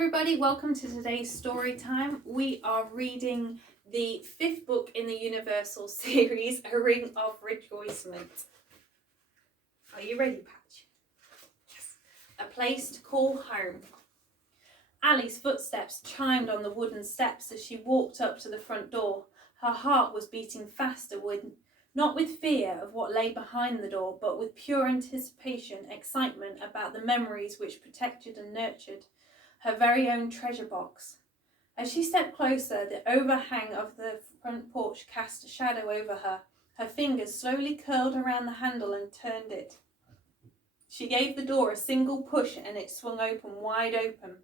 everybody, welcome to today's story time. We are reading the 5th book in the Universal series, A Ring of Rejoicement. Are you ready, Patch? Yes. A place to call home. Ali's footsteps chimed on the wooden steps as she walked up to the front door. Her heart was beating faster, not with fear of what lay behind the door, but with pure anticipation, excitement about the memories which protected and nurtured her very own treasure box. As she stepped closer, the overhang of the front porch cast a shadow over her. Her fingers slowly curled around the handle and turned it. She gave the door a single push and it swung open, wide open.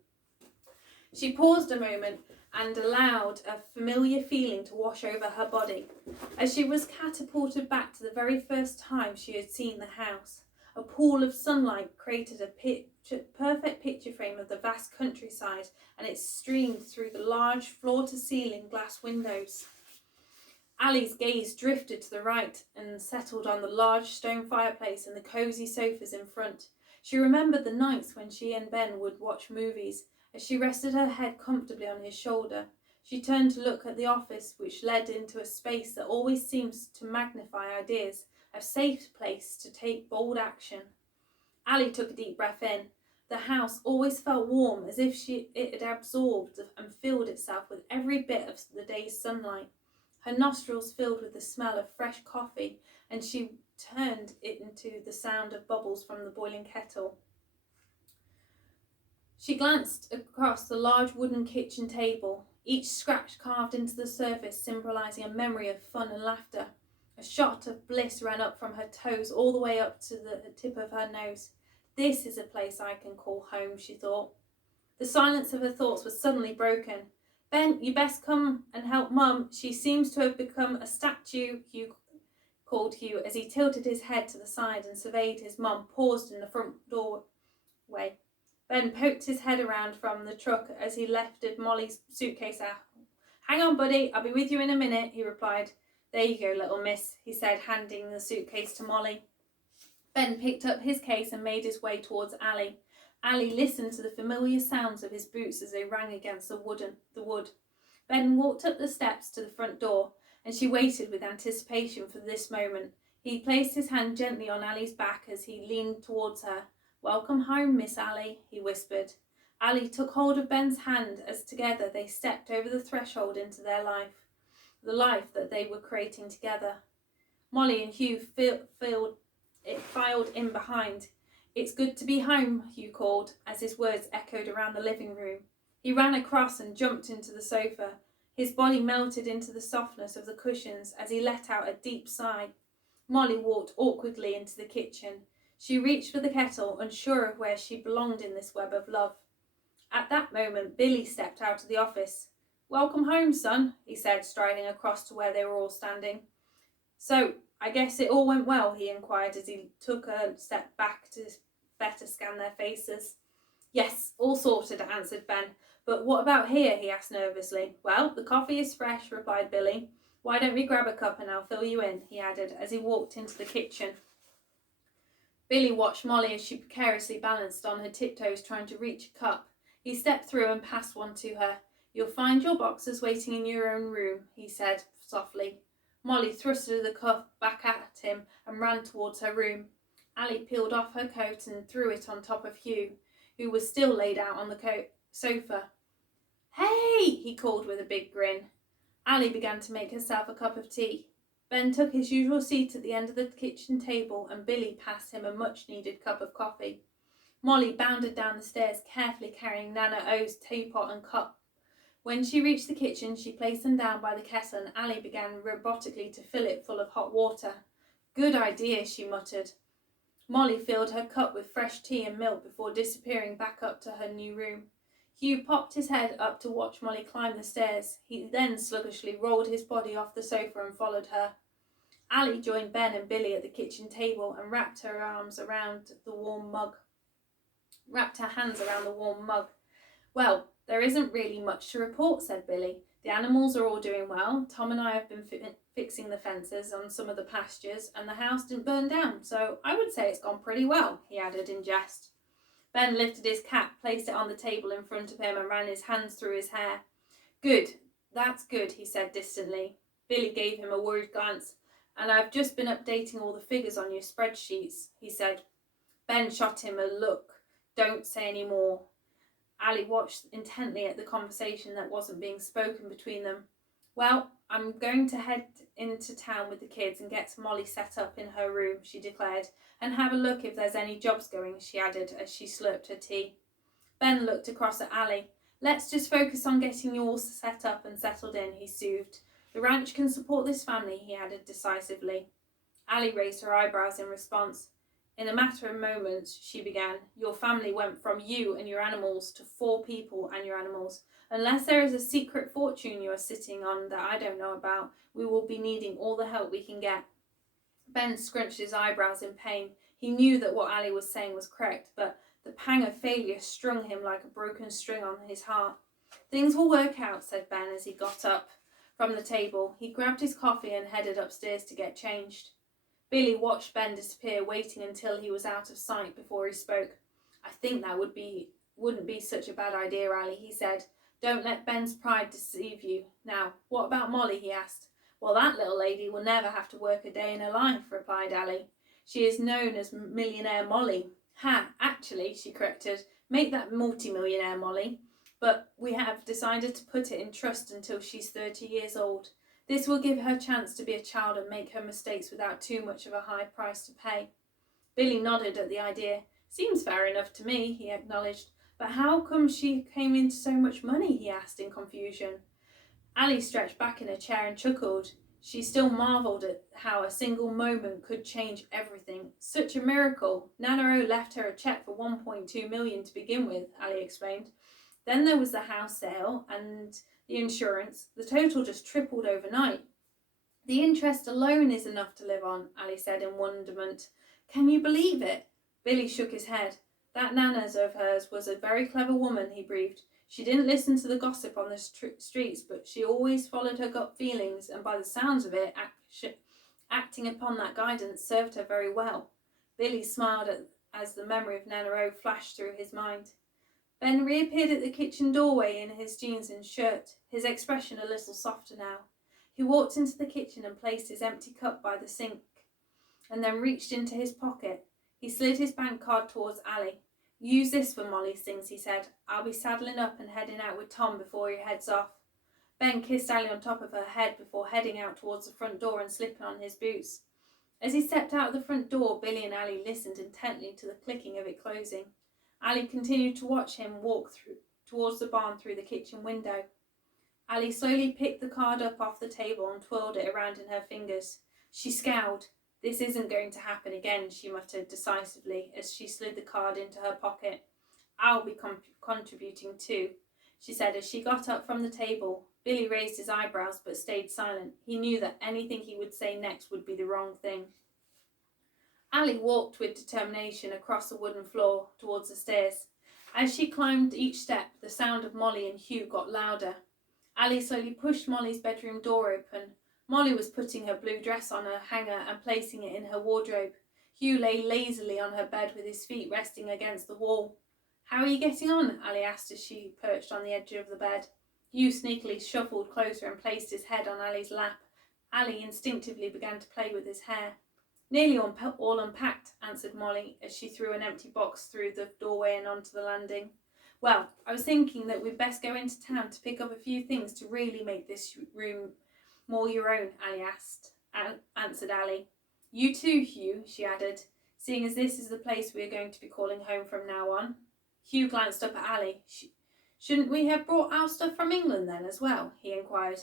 She paused a moment and allowed a familiar feeling to wash over her body, as she was catapulted back to the very first time she had seen the house. A pool of sunlight created a perfect picture frame of the vast countryside, and it streamed through the large floor-to-ceiling glass windows. Ali's gaze drifted to the right and settled on the large stone fireplace and the cosy sofas in front. She remembered the nights when she and Ben would watch movies. As she rested her head comfortably on his shoulder, she turned to look at the office, which led into a space that always seems to magnify ideas, a safe place to take bold action. Ali took a deep breath in. The house always felt warm, as if it had absorbed and filled itself with every bit of the day's sunlight. Her nostrils filled with the smell of fresh coffee, and she turned it into the sound of bubbles from the boiling kettle. She glanced across the large wooden kitchen table, each scratch carved into the surface symbolising a memory of fun and laughter. A shot of bliss ran up from her toes all the way up to the tip of her nose. This is a place I can call home, she thought. The silence of her thoughts was suddenly broken. Ben, you best come and help Mum. She seems to have become a statue, called Hugh, as he tilted his head to the side and surveyed his mum, paused in the front doorway. Ben poked his head around from the truck as he lifted Molly's suitcase out. Hang on, buddy, I'll be with you in a minute, he replied. There you go, little miss, he said, handing the suitcase to Molly. Ben picked up his case and made his way towards Ali. Ali listened to the familiar sounds of his boots as they rang against the wood. Ben walked up the steps to the front door, and she waited with anticipation for this moment. He placed his hand gently on Ali's back as he leaned towards her. Welcome home, Miss Ali, he whispered. Ali took hold of Ben's hand as together they stepped over the threshold into their life, the life that they were creating together. Molly and Hugh filed in behind. It's good to be home, Hugh called, as his words echoed around the living room. He ran across and jumped into the sofa. His body melted into the softness of the cushions as he let out a deep sigh. Molly walked awkwardly into the kitchen. She reached for the kettle, unsure of where she belonged in this web of love. At that moment, Billy stepped out of the office. Welcome home, son, he said, striding across to where they were all standing. So, I guess it all went well, he inquired as he took a step back to better scan their faces. Yes, all sorted, answered Ben. But what about here, he asked nervously. Well, the coffee is fresh, replied Billy. Why don't we grab a cup and I'll fill you in, he added as he walked into the kitchen. Billy watched Molly as she precariously balanced on her tiptoes trying to reach a cup. He stepped through and passed one to her. You'll find your boxes waiting in your own room, he said softly. Molly thrusted the cup back at him and ran towards her room. Ali peeled off her coat and threw it on top of Hugh, who was still laid out on the sofa. Hey, he called with a big grin. Ali began to make herself a cup of tea. Ben took his usual seat at the end of the kitchen table and Billy passed him a much-needed cup of coffee. Molly bounded down the stairs, carefully carrying Nana O's teapot and cup. When she reached the kitchen, she placed them down by the kettle and Ali began robotically to fill it full of hot water. Good idea, she muttered. Molly filled her cup with fresh tea and milk before disappearing back up to her new room. Hugh popped his head up to watch Molly climb the stairs. He then sluggishly rolled his body off the sofa and followed her. Ali joined Ben and Billy at the kitchen table and wrapped her hands around the warm mug. Well, there isn't really much to report, said Billy. The animals are all doing well. Tom and I have been fixing the fences on some of the pastures and the house didn't burn down, so I would say it's gone pretty well, he added in jest. Ben lifted his cap, placed it on the table in front of him and ran his hands through his hair. Good, that's good, he said distantly. Billy gave him a worried glance. And I've just been updating all the figures on your spreadsheets, he said. Ben shot him a look. Don't say any more. Ali watched intently at the conversation that wasn't being spoken between them. Well, I'm going to head into town with the kids and get Molly set up in her room, she declared, and have a look if there's any jobs going, she added as she slurped her tea. Ben looked across at Ali. Let's just focus on getting you all set up and settled in, he soothed. The ranch can support this family, he added decisively. Ali raised her eyebrows in response. In a matter of moments, she began, your family went from you and your animals to 4 people and your animals. Unless there is a secret fortune you are sitting on that I don't know about, we will be needing all the help we can get. Ben scrunched his eyebrows in pain. He knew that what Ali was saying was correct, but the pang of failure strung him like a broken string on his heart. Things will work out, said Ben as he got up from the table. He grabbed his coffee and headed upstairs to get changed. Billy watched Ben disappear, waiting until he was out of sight before he spoke. I think that wouldn't be such a bad idea, Ali, he said. Don't let Ben's pride deceive you. Now, what about Molly, he asked. Well, that little lady will never have to work a day in her life, replied Ali. She is known as Millionaire Molly. Ha, actually, she corrected, make that multi-millionaire Molly. But we have decided to put it in trust until she's 30 years old. This will give her a chance to be a child and make her mistakes without too much of a high price to pay. Billy nodded at the idea. Seems fair enough to me, he acknowledged. But how come she came into so much money, he asked in confusion. Ali stretched back in her chair and chuckled. She still marvelled at how a single moment could change everything. Such a miracle. Nana O left her a cheque for $1.2 million to begin with, Ali explained. Then there was the house sale and the insurance. The total just tripled overnight. The interest alone is enough to live on, Ali said in wonderment. Can you believe it? Billy shook his head. That Nana's of hers was a very clever woman, he breathed. She didn't listen to the gossip on the streets, but she always followed her gut feelings, and by the sounds of it, acting upon that guidance served her very well. Billy smiled as the memory of Nana O flashed through his mind. Ben reappeared at the kitchen doorway in his jeans and shirt, his expression a little softer now. He walked into the kitchen and placed his empty cup by the sink, and then reached into his pocket. He slid his bank card towards Ali. Use this for Molly's things, he said. I'll be saddling up and heading out with Tom before he heads off. Ben kissed Ali on top of her head before heading out towards the front door and slipping on his boots. As he stepped out of the front door, Billy and Ali listened intently to the clicking of it closing. Ali continued to watch him walk towards the barn through the kitchen window. Ali slowly picked the card up off the table and twirled it around in her fingers. She scowled. This isn't going to happen again, she muttered decisively as she slid the card into her pocket. I'll be contributing too, she said as she got up from the table. Billy raised his eyebrows but stayed silent. He knew that anything he would say next would be the wrong thing. Ali walked with determination across the wooden floor towards the stairs. As she climbed each step, the sound of Molly and Hugh got louder. Ali slowly pushed Molly's bedroom door open. Molly was putting her blue dress on a hanger and placing it in her wardrobe. Hugh lay lazily on her bed with his feet resting against the wall. How are you getting on? Ali asked as she perched on the edge of the bed. Hugh sneakily shuffled closer and placed his head on Ali's lap. Ali instinctively began to play with his hair. Nearly all unpacked, answered Molly as she threw an empty box through the doorway and onto the landing. Well, I was thinking that we'd best go into town to pick up a few things to really make this room more your own, answered Ali. You too, Hugh, she added, seeing as this is the place we are going to be calling home from now on. Hugh glanced up at Ali. Shouldn't we have brought our stuff from England then as well? He inquired.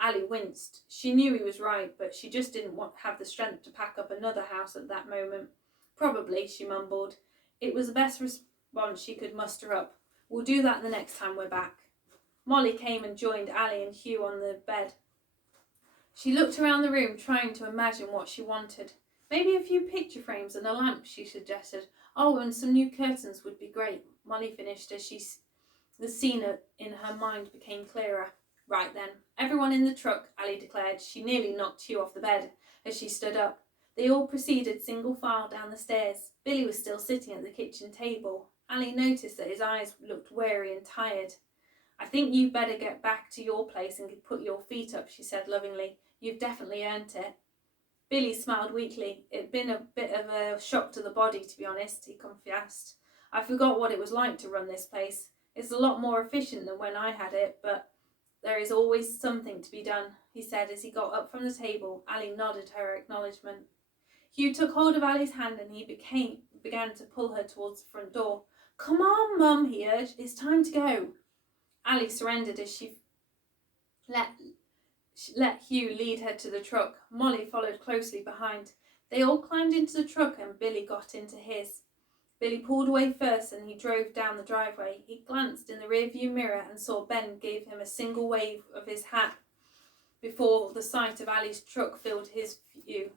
Ali winced. She knew he was right, but she just didn't have the strength to pack up another house at that moment. Probably, she mumbled. It was the best response she could muster up. We'll do that the next time we're back. Molly came and joined Ali and Hugh on the bed. She looked around the room, trying to imagine what she wanted. Maybe a few picture frames and a lamp, she suggested. Oh, and some new curtains would be great, Molly finished as the scene in her mind became clearer. Right then. Everyone in the truck, Ali declared. She nearly knocked Hugh off the bed as she stood up. They all proceeded single file down the stairs. Billy was still sitting at the kitchen table. Ali noticed that his eyes looked weary and tired. "I think you'd better get back to your place and put your feet up," she said lovingly. "You've definitely earned it." Billy smiled weakly. It'd been a bit of a shock to the body, to be honest, he confessed. "I forgot what it was like to run this place. It's a lot more efficient than when I had it, but there is always something to be done," he said as he got up from the table. Ali nodded her acknowledgement. Hugh took hold of Ali's hand and he began to pull her towards the front door. "Come on, Mum," he urged. "It's time to go." Ali surrendered as she let Hugh lead her to the truck. Molly followed closely behind. They all climbed into the truck and Billy got into his. Billy pulled away first and he drove down the driveway. He glanced in the rearview mirror and saw Ben gave him a single wave of his hat before the sight of Ali's truck filled his view.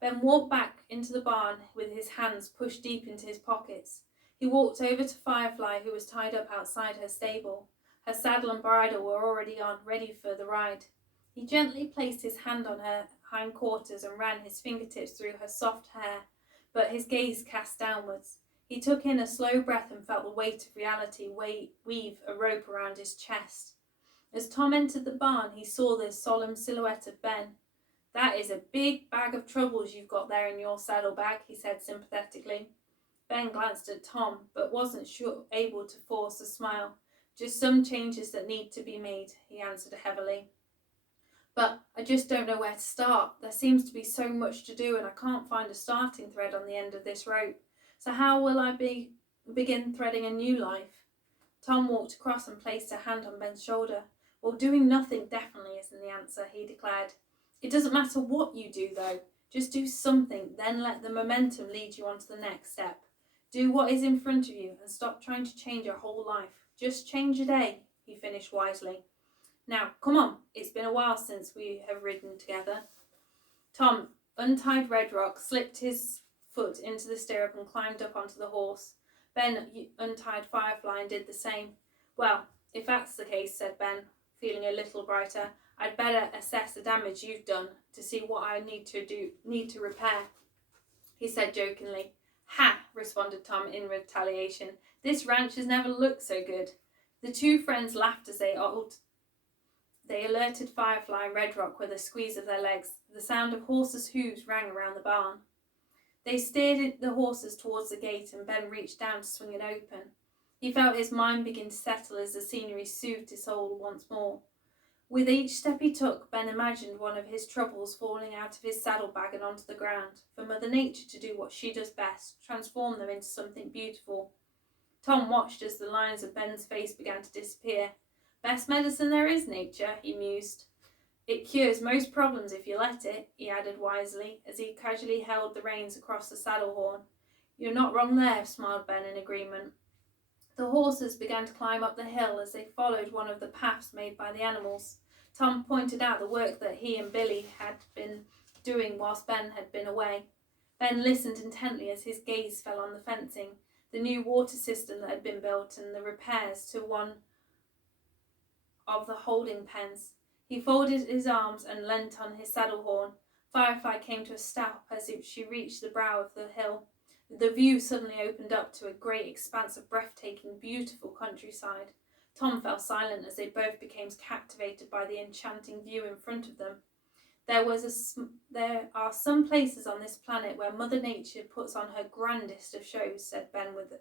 Ben walked back into the barn with his hands pushed deep into his pockets. He walked over to Firefly, who was tied up outside her stable. Her saddle and bridle were already on, ready for the ride. He gently placed his hand on her hindquarters and ran his fingertips through her soft hair, but his gaze cast downwards. He took in a slow breath and felt the weight of reality weave a rope around his chest. As Tom entered the barn, he saw the solemn silhouette of Ben. "That is a big bag of troubles you've got there in your saddlebag," he said sympathetically. Ben glanced at Tom, but wasn't able to force a smile. "Just some changes that need to be made," he answered heavily. "But I just don't know where to start. There seems to be so much to do and I can't find a starting thread on the end of this rope. So how will I begin threading a new life?" Tom walked across and placed a hand on Ben's shoulder. "Well, doing nothing definitely isn't the answer," he declared. "It doesn't matter what you do, though. Just do something, then let the momentum lead you on to the next step. Do what is in front of you and stop trying to change your whole life. Just change a day," he finished wisely. "Now, come on, it's been a while since we have ridden together." Tom untied Red Rock, slipped his foot into the stirrup and climbed up onto the horse. Ben untied Firefly and did the same. "Well, if that's the case," said Ben, feeling a little brighter, "I'd better assess the damage you've done to see what I need to repair," he said jokingly. "Ha!" responded Tom in retaliation. "This ranch has never looked so good." The two friends laughed as they alerted Firefly and Red Rock with a squeeze of their legs. The sound of horses' hooves rang around the barn. They steered the horses towards the gate and Ben reached down to swing it open. He felt his mind begin to settle as the scenery soothed his soul once more. With each step he took, Ben imagined one of his troubles falling out of his saddlebag and onto the ground, for Mother Nature to do what she does best, transform them into something beautiful. Tom watched as the lines of Ben's face began to disappear. "Best medicine there is, nature," he mused. "It cures most problems if you let it," he added wisely, as he casually held the reins across the saddle horn. "You're not wrong there," smiled Ben in agreement. The horses began to climb up the hill as they followed one of the paths made by the animals. Tom pointed out the work that he and Billy had been doing whilst Ben had been away. Ben listened intently as his gaze fell on the fencing, the new water system that had been built, and the repairs to one of the holding pens. He folded his arms and leant on his saddle horn. Firefly came to a stop as she reached the brow of the hill. The view suddenly opened up to a great expanse of breathtaking, beautiful countryside. Tom fell silent as they both became captivated by the enchanting view in front of them. "There are some places on this planet where Mother Nature puts on her grandest of shows," said Ben with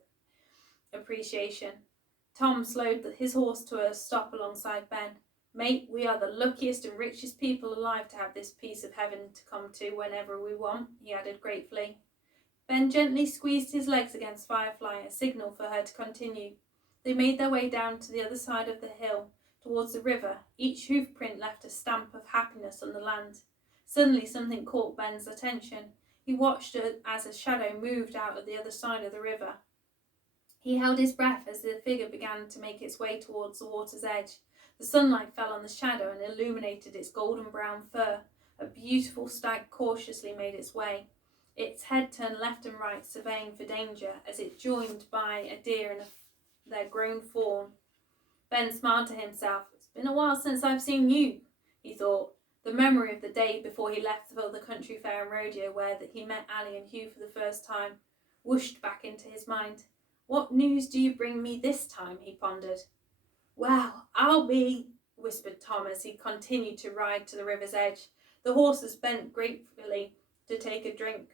appreciation. Tom slowed his horse to a stop alongside Ben. "Mate, we are the luckiest and richest people alive to have this piece of heaven to come to whenever we want," he added gratefully. Ben gently squeezed his legs against Firefly, a signal for her to continue. They made their way down to the other side of the hill, towards the river. Each hoof print left a stamp of happiness on the land. Suddenly something caught Ben's attention. He watched it as a shadow moved out of the other side of the river. He held his breath as the figure began to make its way towards the water's edge. The sunlight fell on the shadow and illuminated its golden brown fur. A beautiful stag cautiously made its way. Its head turned left and right, surveying for danger, as it joined by a deer and their grown fawn. Ben smiled to himself. "It's been a while since I've seen you," he thought. The memory of the day before he left for the country fair and rodeo where he met Ali and Hugh for the first time whooshed back into his mind. What news do you bring me this time? He pondered. Well, I'll be, whispered Tom as he continued to ride to the river's edge. The horses bent gratefully to take a drink.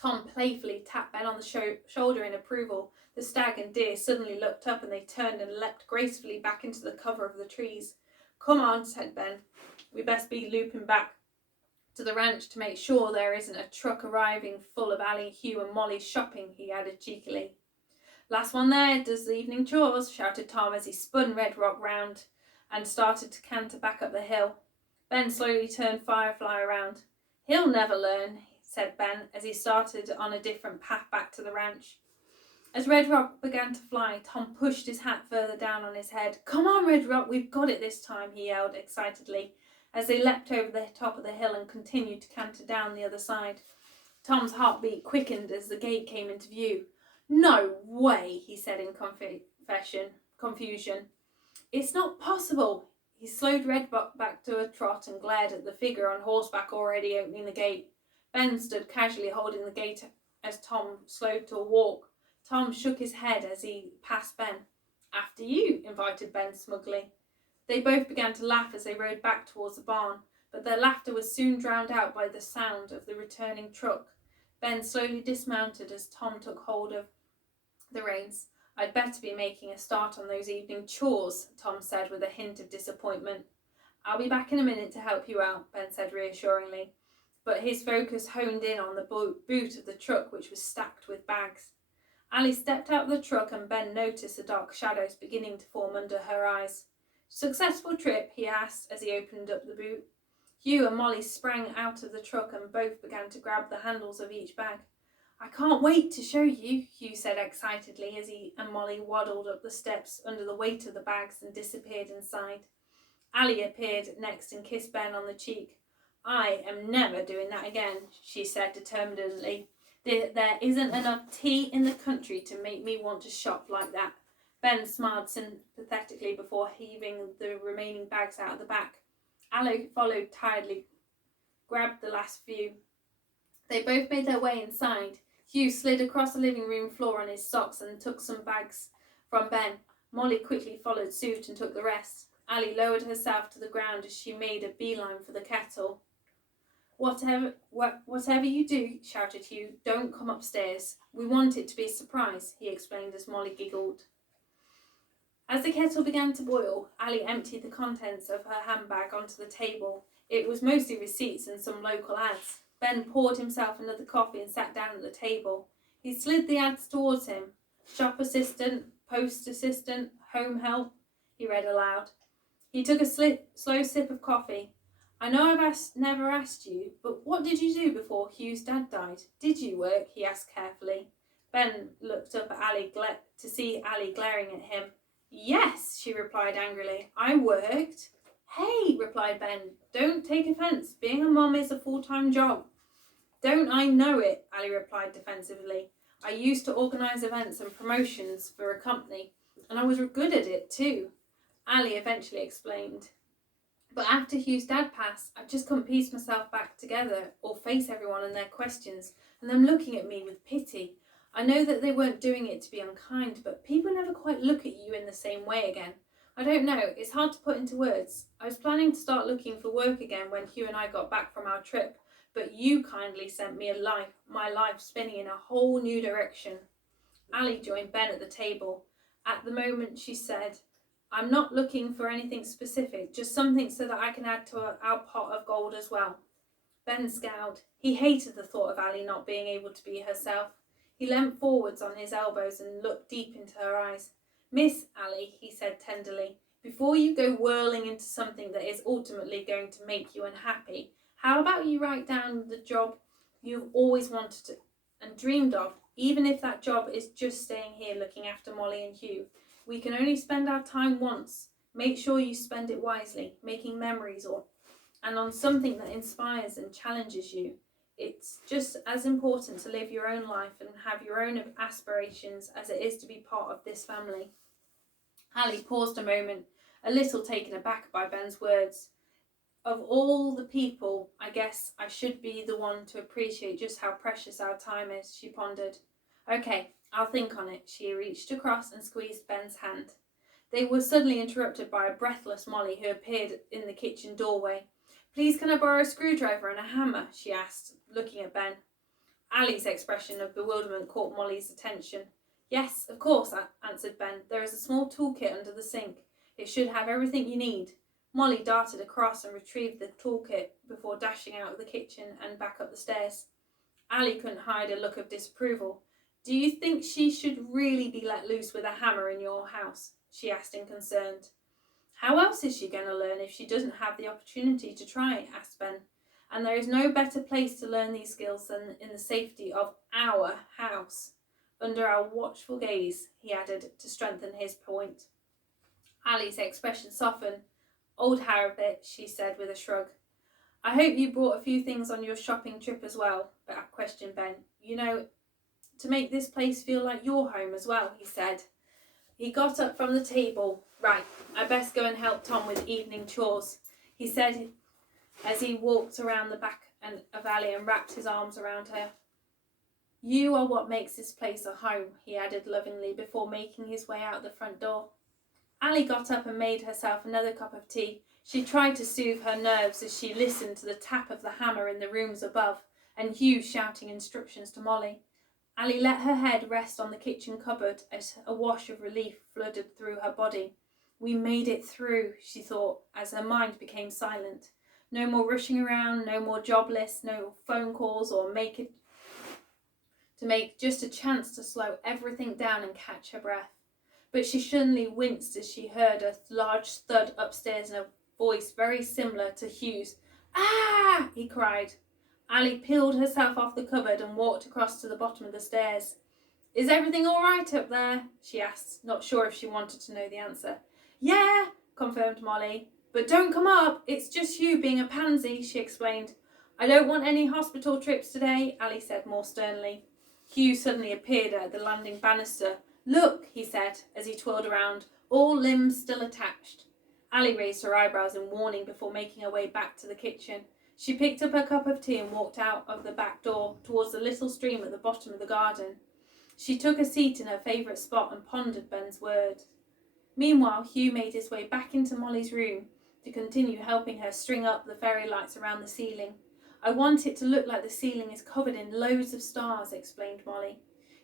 Tom playfully tapped Ben on the shoulder in approval. The stag and deer suddenly looked up and they turned and leapt gracefully back into the cover of the trees. Come on, said Ben. We best be looping back to the ranch to make sure there isn't a truck arriving full of Ali, Hugh and Molly's shopping, he added cheekily. Last one there does the evening chores, shouted Tom as he spun Red Rock round and started to canter back up the hill. Ben slowly turned Firefly around. He'll never learn, said Ben as he started on a different path back to the ranch. As Red Rock began to fly, Tom pushed his hat further down on his head. Come on, Red Rock, we've got it this time, he yelled excitedly, as they leapt over the top of the hill and continued to canter down the other side. Tom's heartbeat quickened as the gate came into view. No way, he said in confusion. It's not possible. He slowed Red Rock back to a trot and glared at the figure on horseback already opening the gate. Ben stood casually holding the gate as Tom slowed to a walk. Tom shook his head as he passed Ben. After you, invited Ben smugly. They both began to laugh as they rode back towards the barn, but their laughter was soon drowned out by the sound of the returning truck. Ben slowly dismounted as Tom took hold of the reins. I'd better be making a start on those evening chores, Tom said with a hint of disappointment. I'll be back in a minute to help you out, Ben said reassuringly, but his focus honed in on the boot of the truck, which was stacked with bags. Ali stepped out of the truck and Ben noticed the dark shadows beginning to form under her eyes. Successful trip? He asked as he opened up the boot. Hugh and Molly sprang out of the truck and both began to grab the handles of each bag. I can't wait to show you, Hugh said excitedly as he and Molly waddled up the steps under the weight of the bags and disappeared inside. Ali appeared next and kissed Ben on the cheek. I am never doing that again, she said determinedly. There isn't enough tea in the country to make me want to shop like that. Ben smiled sympathetically before heaving the remaining bags out of the back. Ali followed tiredly, grabbed the last few. They both made their way inside. Hugh slid across the living room floor on his socks and took some bags from Ben. Molly quickly followed suit and took the rest. Ali lowered herself to the ground as she made a beeline for the kettle. Whatever you do, shouted Hugh, don't come upstairs. We want it to be a surprise, he explained as Molly giggled. As the kettle began to boil, Ali emptied the contents of her handbag onto the table. It was mostly receipts and some local ads. Ben poured himself another coffee and sat down at the table. He slid the ads towards him. Shop assistant, post assistant, home help, he read aloud. He took a slow sip of coffee. I know I've never asked you, but what did you do before Hugh's dad died? Did you work? He asked carefully. Ben looked up at Ali to see Ali glaring at him. Yes, she replied angrily. I worked. Hey, replied Ben, don't take offence. Being a mom is a full-time job. Don't I know it, Ali replied defensively. I used to organise events and promotions for a company, and I was good at it too. Ali eventually explained. But after Hugh's dad passed, I just couldn't piece myself back together or face everyone and their questions, and them looking at me with pity. I know that they weren't doing it to be unkind, but people never quite look at you in the same way again. I don't know, it's hard to put into words. I was planning to start looking for work again when Hugh and I got back from our trip, but you kindly sent me my life spinning in a whole new direction. Ali joined Ben at the table. At the moment, she said, I'm not looking for anything specific, just something so that I can add to our pot of gold as well. Ben scowled. He hated the thought of Ali not being able to be herself. He leant forwards on his elbows and looked deep into her eyes. Miss Ali, he said tenderly, before you go whirling into something that is ultimately going to make you unhappy, how about you write down the job you've always wanted to and dreamed of, even if that job is just staying here looking after Molly and Hugh. We can only spend our time once. Make sure you spend it wisely, making memories and on something that inspires and challenges you. It's just as important to live your own life and have your own aspirations as it is to be part of this family. Ali paused a moment, a little taken aback by Ben's words. Of all the people, I guess I should be the one to appreciate just how precious our time is, she pondered. Okay, I'll think on it. She reached across and squeezed Ben's hand. They were suddenly interrupted by a breathless Molly who appeared in the kitchen doorway. Please, can I borrow a screwdriver and a hammer? She asked, looking at Ben. Ali's expression of bewilderment caught Molly's attention. Yes, of course, answered Ben. There is a small toolkit under the sink. It should have everything you need. Molly darted across and retrieved the toolkit before dashing out of the kitchen and back up the stairs. Ali couldn't hide a look of disapproval. Do you think she should really be let loose with a hammer in your house? She asked unconcerned. How else is she going to learn if she doesn't have the opportunity to try? Asked Ben. And there is no better place to learn these skills than in the safety of our house, under our watchful gaze, he added to strengthen his point. Ali's expression softened. Old habit, she said with a shrug. I hope you brought a few things on your shopping trip as well, questioned Ben. You know, to make this place feel like your home as well, he said. He got up from the table. Right, I best go and help Tom with evening chores, he said as he walked around the back of Ali and wrapped his arms around her. You are what makes this place a home, he added lovingly before making his way out the front door. Ali got up and made herself another cup of tea. She tried to soothe her nerves as she listened to the tap of the hammer in the rooms above and Hugh shouting instructions to Molly. Ali let her head rest on the kitchen cupboard as a wash of relief flooded through her body. We made it through, she thought, as her mind became silent. No more rushing around, no more job lists, no phone calls or make just a chance to slow everything down and catch her breath. But she suddenly winced as she heard a large thud upstairs in a voice very similar to Hugh's. Ah! He cried. Ali peeled herself off the cupboard and walked across to the bottom of the stairs. Is everything all right up there? She asked, not sure if she wanted to know the answer. Yeah, confirmed Molly. But don't come up. It's just you being a pansy, she explained. I don't want any hospital trips today, Ali said more sternly. Hugh suddenly appeared at the landing banister. Look, he said, as he twirled around, all limbs still attached. Ali raised her eyebrows in warning before making her way back to the kitchen. She picked up her cup of tea and walked out of the back door towards the little stream at the bottom of the garden. She took a seat in her favourite spot and pondered Ben's word. Meanwhile, Hugh made his way back into Molly's room to continue helping her string up the fairy lights around the ceiling. I want it to look like the ceiling is covered in loads of stars, explained Molly.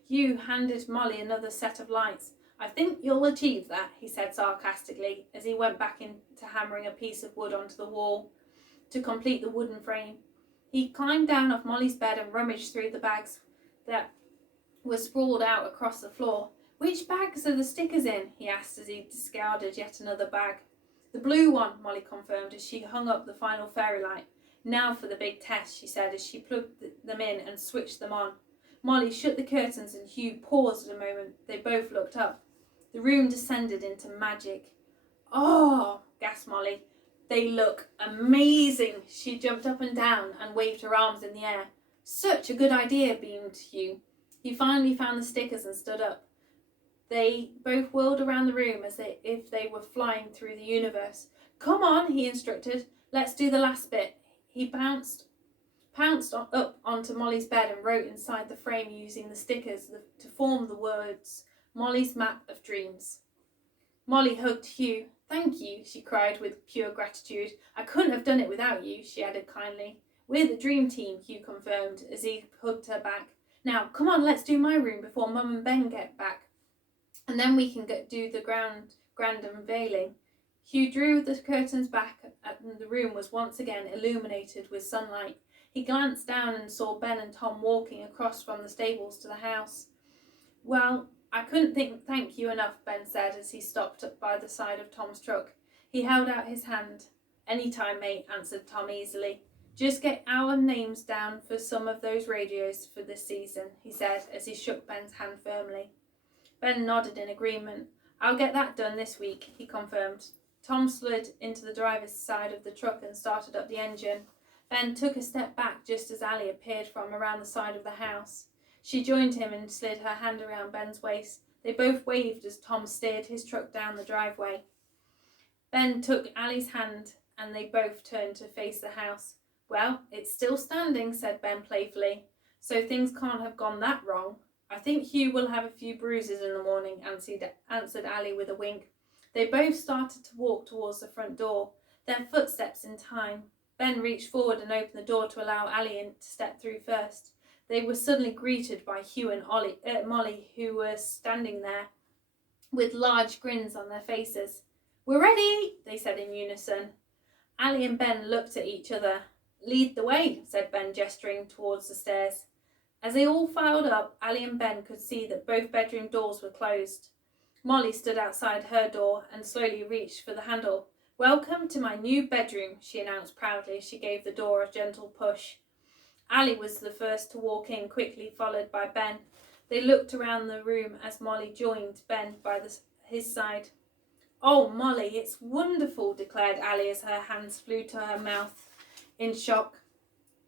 Hugh handed Molly another set of lights. I think you'll achieve that, he said sarcastically as he went back into hammering a piece of wood onto the wall to complete the wooden frame. He climbed down off Molly's bed and rummaged through the bags that were sprawled out across the floor. Which bags are the stickers in? He asked as he discarded yet another bag. The blue one, Molly confirmed as she hung up the final fairy light. Now for the big test, she said as she plugged them in and switched them on. Molly shut the curtains and Hugh paused a moment. They both looked up. The room descended into magic. Oh, gasped Molly. They look amazing. She jumped up and down and waved her arms in the air. Such a good idea, beamed Hugh. He finally found the stickers and stood up. They both whirled around the room as if they were flying through the universe. Come on, he instructed. Let's do the last bit. He pounced up onto Molly's bed and wrote inside the frame using the stickers to form the words, Molly's Map of Dreams. Molly hugged Hugh. Thank you, she cried with pure gratitude. I couldn't have done it without you, she added kindly. We're the dream team, Hugh confirmed as he hugged her back. Now, come on, let's do my room before Mum and Ben get back. And then we can do the grand unveiling. Hugh drew the curtains back and the room was once again illuminated with sunlight. He glanced down and saw Ben and Tom walking across from the stables to the house. Well, I couldn't thank you enough, Ben said as he stopped up by the side of Tom's truck. He held out his hand. Any time, mate, answered Tom easily. Just get our names down for some of those radios for this season, he said as he shook Ben's hand firmly. Ben nodded in agreement. I'll get that done this week, he confirmed. Tom slid into the driver's side of the truck and started up the engine. Ben took a step back just as Ali appeared from around the side of the house. She joined him and slid her hand around Ben's waist. They both waved as Tom steered his truck down the driveway. Ben took Ali's hand and they both turned to face the house. Well, it's still standing, said Ben playfully. So things can't have gone that wrong. I think Hugh will have a few bruises in the morning, answered Ali with a wink. They both started to walk towards the front door, their footsteps in time. Ben reached forward and opened the door to allow Ali to step through first. They were suddenly greeted by Hugh and Molly, who were standing there with large grins on their faces. "We're ready," they said in unison. Ali and Ben looked at each other. "Lead the way," said Ben, gesturing towards the stairs. As they all filed up, Ali and Ben could see that both bedroom doors were closed. Molly stood outside her door and slowly reached for the handle. "Welcome to my new bedroom," she announced proudly as she gave the door a gentle push. Ali was the first to walk in, quickly followed by Ben. They looked around the room as Molly joined Ben by his side. "Oh, Molly, it's wonderful," declared Ali as her hands flew to her mouth in shock.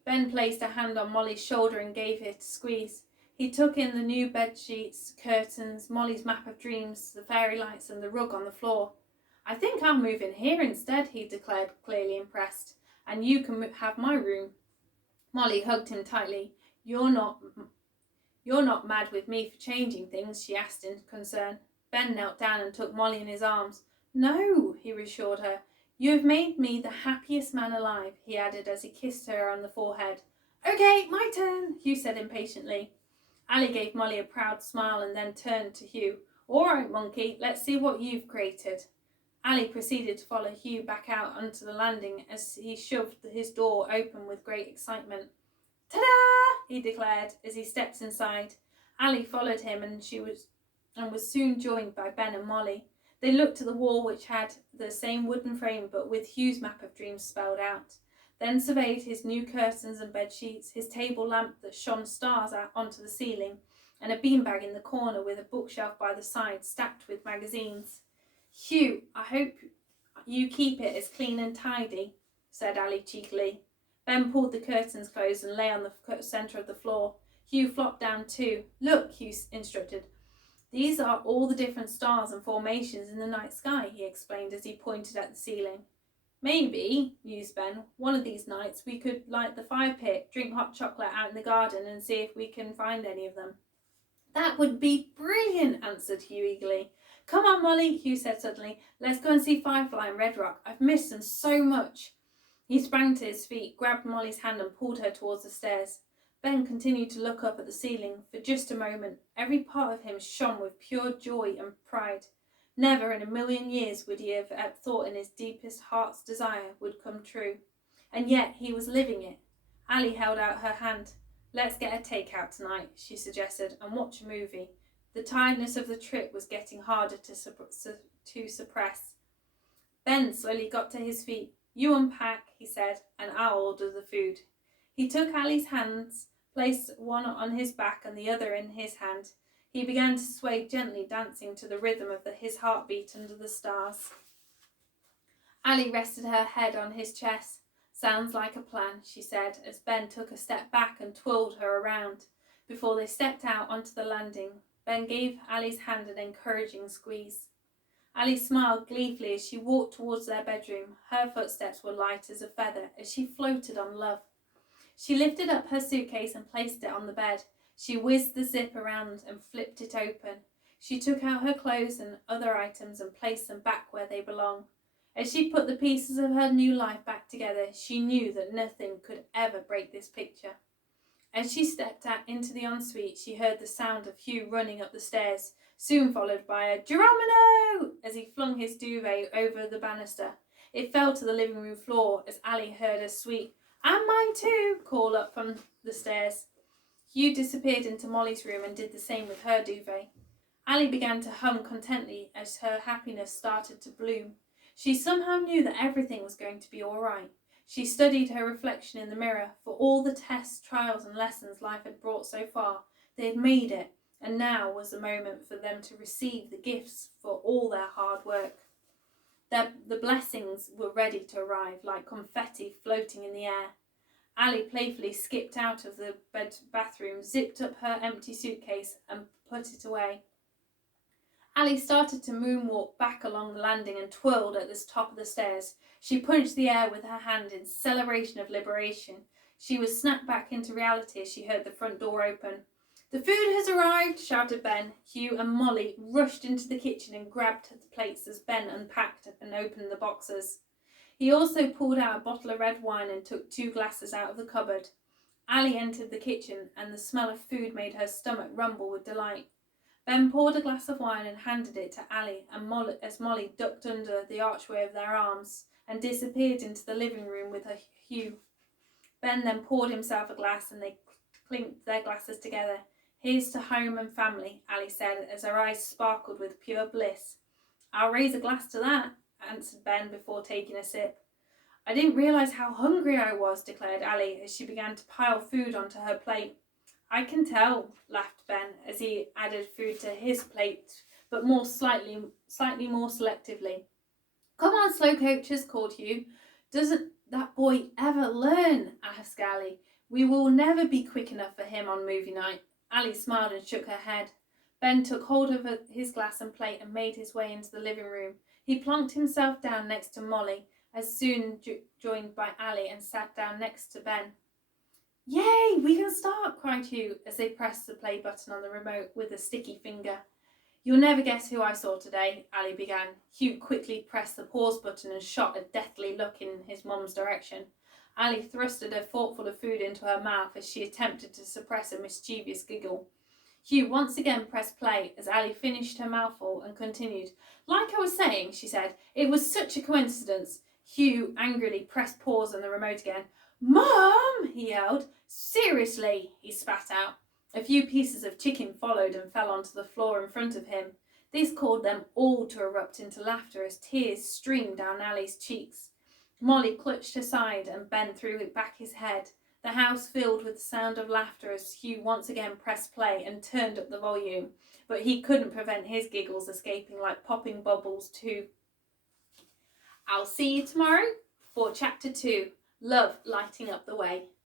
Ben placed a hand on Molly's shoulder and gave it a squeeze. He took in the new bed sheets, curtains, Molly's map of dreams, the fairy lights and the rug on the floor. "I think I'll move in here instead," he declared, clearly impressed. "And you can have my room." Molly hugged him tightly. You're not mad with me for changing things?" she asked in concern. Ben knelt down and took Molly in his arms. "No," he reassured her. "You have made me the happiest man alive," he added as he kissed her on the forehead. "Okay, my turn," Hugh said impatiently. Ali gave Molly a proud smile and then turned to Hugh. "All right, monkey, let's see what you've created." Ali proceeded to follow Hugh back out onto the landing as he shoved his door open with great excitement. "Ta-da!" he declared as he stepped inside. Ali followed him and was soon joined by Ben and Molly. They looked at the wall, which had the same wooden frame but with Hugh's map of dreams spelled out, then surveyed his new curtains and bed sheets, his table lamp that shone stars out onto the ceiling, and a beanbag in the corner with a bookshelf by the side stacked with magazines. "Hugh, I hope you keep it as clean and tidy," said Ali cheekily. Ben pulled the curtains close and lay on the centre of the floor. Hugh flopped down too. "Look," Hugh instructed. "These are all the different stars and formations in the night sky," he explained as he pointed at the ceiling. "Maybe," mused Ben, "one of these nights we could light the fire pit, drink hot chocolate out in the garden and see if we can find any of them." "That would be brilliant," answered Hugh eagerly. "Come on, Molly," Hugh said suddenly. "Let's go and see Firefly and Red Rock. I've missed them so much." He sprang to his feet, grabbed Molly's hand and pulled her towards the stairs. Ben continued to look up at the ceiling. For just a moment, every part of him shone with pure joy and pride. Never in a million years would he have thought in his deepest heart's desire would come true. And yet he was living it. Ali held out her hand. "Let's get a takeout tonight," she suggested, "and watch a movie." The tiredness of the trip was getting harder to suppress. Ben slowly got to his feet. "You unpack," he said, "and I'll order the food." He took Ali's hands, placed one on his back and the other in his hand. He began to sway gently, dancing to the rhythm of his heartbeat under the stars. Ali rested her head on his chest. "Sounds like a plan," she said, as Ben took a step back and twirled her around. Before they stepped out onto the landing, Ben gave Ali's hand an encouraging squeeze. Ali smiled gleefully as she walked towards their bedroom. Her footsteps were light as a feather as she floated on love. She lifted up her suitcase and placed it on the bed. She whizzed the zip around and flipped it open. She took out her clothes and other items and placed them back where they belong. As she put the pieces of her new life back together, she knew that nothing could ever break this picture. As she stepped out into the ensuite, she heard the sound of Hugh running up the stairs, soon followed by a "Geronimo!" as he flung his duvet over the banister. It fell to the living room floor as Ali heard a sweet "And mine too" call up from the stairs. Hugh disappeared into Molly's room and did the same with her duvet. Ali began to hum contentedly as her happiness started to bloom. She somehow knew that everything was going to be all right. She studied her reflection in the mirror. For all the tests, trials and lessons life had brought so far, they had made it, and now was the moment for them to receive the gifts for all their hard work. The blessings were ready to arrive like confetti floating in the air. Ali playfully skipped out of the bathroom, zipped up her empty suitcase and put it away. Ali started to moonwalk back along the landing and twirled at the top of the stairs. She punched the air with her hand in celebration of liberation. She was snapped back into reality as she heard the front door open. "The food has arrived," shouted Ben. Hugh and Molly rushed into the kitchen and grabbed the plates as Ben unpacked and opened the boxes. He also pulled out a bottle of red wine and took 2 glasses out of the cupboard. Ali entered the kitchen, and the smell of food made her stomach rumble with delight. Ben poured a glass of wine and handed it to Ali, and Molly ducked under the archway of their arms and disappeared into the living room with her Hugh. Ben then poured himself a glass, and they clinked their glasses together. "Here's to home and family," Ali said, as her eyes sparkled with pure bliss. "I'll raise a glass to that," answered Ben before taking a sip. "I didn't realise how hungry I was," declared Ali, as she began to pile food onto her plate. "I can tell," laughed Ben, as he added food to his plate, but slightly more selectively. "Come on, slow coaches," called Hugh. "Doesn't that boy ever learn?" asked Ali. "We will never be quick enough for him on movie night." Ali smiled and shook her head. Ben took hold of his glass and plate and made his way into the living room. He plunked himself down next to Molly, as soon joined by Ali, and sat down next to Ben. "Yay, we can start," cried Hugh, as they pressed the play button on the remote with a sticky finger. "You'll never guess who I saw today," Ali began. Hugh quickly pressed the pause button and shot a deathly look in his mum's direction. Ali thrusted a forkful of food into her mouth as she attempted to suppress a mischievous giggle. Hugh once again pressed play as Ali finished her mouthful and continued. "Like I was saying," she said, "it was such a coincidence." Hugh angrily pressed pause on the remote again. "Mum!" he yelled. "Seriously!" he spat out. A few pieces of chicken followed and fell onto the floor in front of him. This caused them all to erupt into laughter as tears streamed down Ali's cheeks. Molly clutched her side and Ben threw back his head. The house filled with the sound of laughter as Hugh once again pressed play and turned up the volume, but he couldn't prevent his giggles escaping like popping bubbles too. I'll see you tomorrow for Chapter 2, Love Lighting Up the Way.